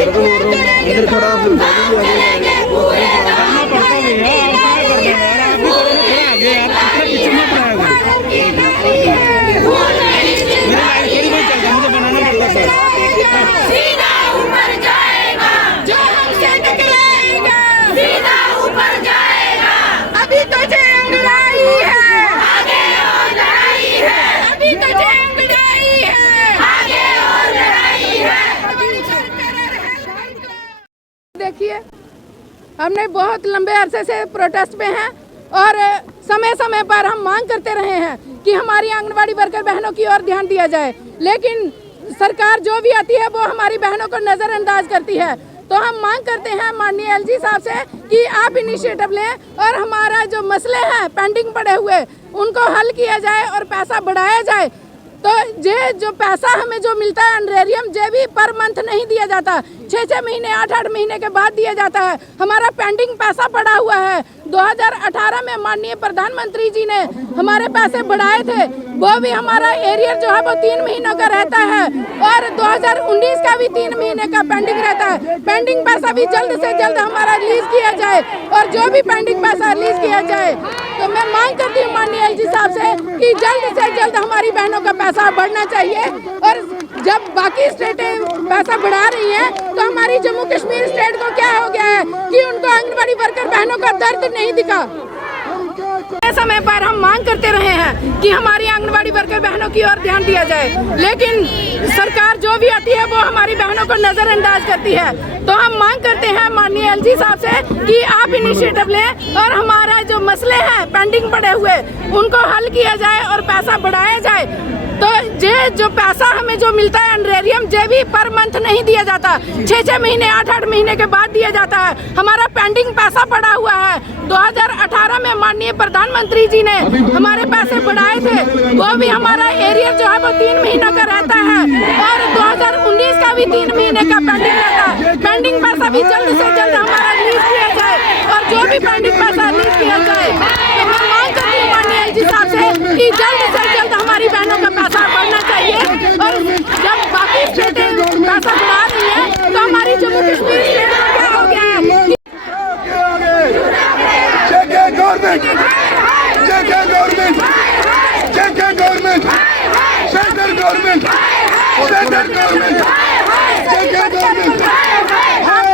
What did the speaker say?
इधर खड़ा फिर बाजू भी आगे करना पड़ता है यार, क्या कर रहे हैं यार, आप भी करो ना, थोड़ा आगे यार, इतना पीछे मत आया करो। मेरे लाइफ थोड़ी बहुत चलता, मुझे बनाना पड़ता सर। सीधा ऊपर जाएगा जो हमसे टकराएगा, सीधा ऊपर जाएगा। अभी तो जंग लड़ाई है, आगे और लड़ाई है। अभी तो जंग लड़ाई है, आगे और लड़ाई है। देखिए, हमने बहुत लंबे अरसे से प्रोटेस्ट पे हैं और समय समय पर हम मांग करते रहे हैं कि हमारी आंगनबाड़ी वर्कर बहनों की ओर ध्यान दिया जाए, लेकिन सरकार जो भी आती है वो हमारी बहनों को नज़रअंदाज करती है। तो हम मांग करते हैं माननीय एलजी साहब से कि आप इनिशिएटिव लें और हमारा जो मसले हैं पेंडिंग पड़े हुए उनको हल किया जाए और पैसा बढ़ाया जाए। तो ये जो पैसा हमें जो मिलता है ऑनरेरियम, जे भी पर मंथ नहीं दिया जाता, 6-6 महीने 8-8 महीने के बाद दिया जाता है। हमारा पेंडिंग पैसा पड़ा हुआ है। 2018 में माननीय प्रधानमंत्री जी ने हमारे पैसे बढ़ाए थे, वो भी हमारा एरियर जो है वो 3 महीनों का रहता है और 2019 का भी 3 महीने का पेंडिंग रहता है। पेंडिंग पैसा भी जल्द से जल्द हमारा रिलीज किया जाए और जो भी पेंडिंग पैसा रिलीज किया जाए। तो मैं मांग करती हूँ माननीय एलजी साहब से कि जल्द से जल्द हमारी बहनों का पैसा बढ़ना चाहिए। और जब बाकी स्टेटें पैसा बढ़ा रही हैं तो हमारी जम्मू कश्मीर स्टेट को क्या हो गया है कि उनको आंगनबाड़ी वर्कर बहनों का दर्द नहीं दिखा। समय पर हम मांग करते रहे हैं कि हमारी आंगनबाड़ी वर्कर बहनों की ओर ध्यान दिया जाए, लेकिन सरकार जो भी आती है वो हमारी बहनों को नज़रअंदाज करती है। तो हम मांग करते हैं माननीय एलजी साहब से कि आप इनिशिएटिव लें और हमारा जो मसले हैं पेंडिंग पड़े हुए उनको हल किया जाए और पैसा बढ़ाया जाए। तो ये जो पैसा हमें जो मिलता है ऑनरेरियम, जे भी पर मंथ नहीं दिया जाता, 6-6 महीने 8-8 महीने के बाद दिया जाता है। हमारा पेंडिंग पैसा पड़ा हुआ है। 2018 में माननीय प्रधानमंत्री जी ने हमारे पैसे बढ़ाए थे, वो भी हमारा एरियर जो है वो 3 महीनों का रहता है और 2019 का भी 3 महीने का पेंडिंग रहता है। पेंडिंग पैसा भी जल्द से जल्द हमारा रिलीज किया जाए और जो भी पेंडिंग पैसा रिलीज किया जाए। तो मैं मांग करती हूँ माननीय एलजी साहब से कि जल्द से जल्द हमारी बहनों का पैसा बढ़ना चाहिए। और जब बाकी स्टेटें पैसा बढ़ा रही है तो हमारी जम्मू कश्मीर स्टेट में क्या हो गया है। Government, central government, central government, central government, central government, central government, हक